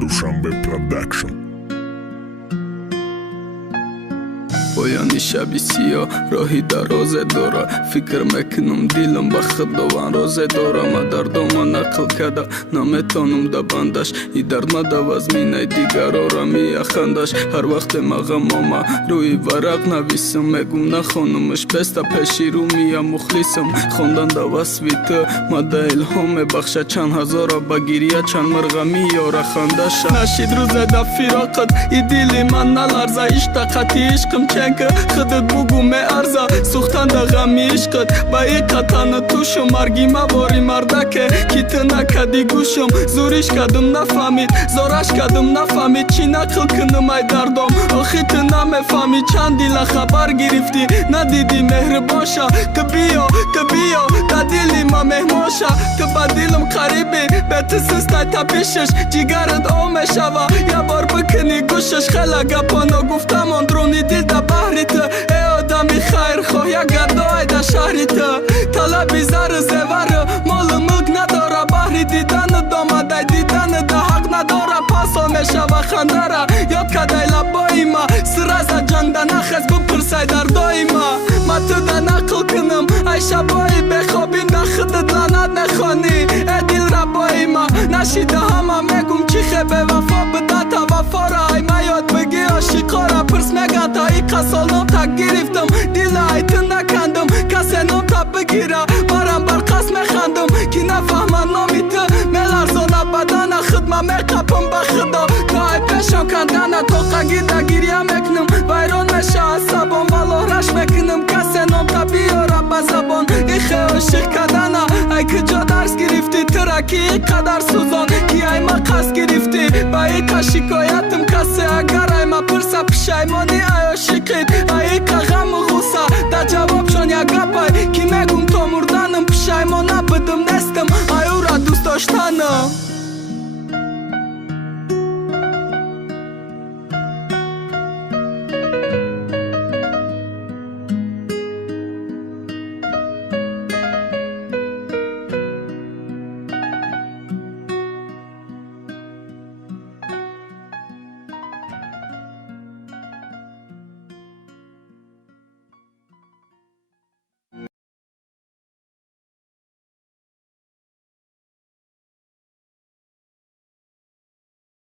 Dushanbe Production. پایانی شبی سیاه راهی در راز داره فکر میکنم دیلم با خداوند راز داره ما دردم نقل کرده نمیتونم دبندش ای درد ما دوازمینه دیگر را میخندش هر وقت مغمام روی ورق نویسم میگم نخونمش بسته پیشی رو میم مخلصم خوندن دواسویت ما ده الهام بخشه چند هزار با گریه چند مرغمی یاره خندش نشید روز ده فراقت ای دیلی من نلرزه اشتاقتی عشقم چنگ خودت بگو می ارزا سوختن ده غمی عشقت با ای قطن توشم مرگی مباری مردکه کی تو نکدی گوشم زوریش کدم نفهمید زارش کدم نفهمید چی نقل کنم ای دردم آخی تو نمیفهمی چند دیل خبر گرفتی ندیدی مهربان شا تو بیا تا دیلی ما مهمان شا تو با دیلم قریبی به تو سستای تا پیشش جیگرت آمه شوا یه بار بکنی گوشش خلا گپانا گفتم اندرونی دیل دا بحری تو ای آدمی خیر خواه یک گدای دا شهری تو طلبی زر زور مال ملک نداره بحری دیدن دامده دیدن دا حق نداره پاسا میشه و خنده را یاد کدای لبای ما سر از جنگ دا نخز بپرسای در دای ما تو دا نقل کنم ای شبایی بخوابیم دا خودت لعنت نخوانی ای دیل ربای ما نشیده همه میگم چی خبه وفا بده تا وفا را ای ما یاد بگی عاشقا را پرس میگه تا ای قصال نام تا گرفتم دیل ای تو نکندم کسی نام تا بگیره برم بر قص میخندم کی نفهمه نامی تو میلرزانه بدن خدمه میقپم به خدا تا ای پیشم کندن تو قگیده گیریه میکنم ویران میشه عصبان والا رش میکنم کسی نام تا بیاره به زبان ای خیلی عاشق کردنه ای کجا درس گرفتی ترکی ای قدر سوزان کی ای ما قصد گرفتی با ای که شکایتم کسی اگر ای ما پرسه پشیمانی ای عاشق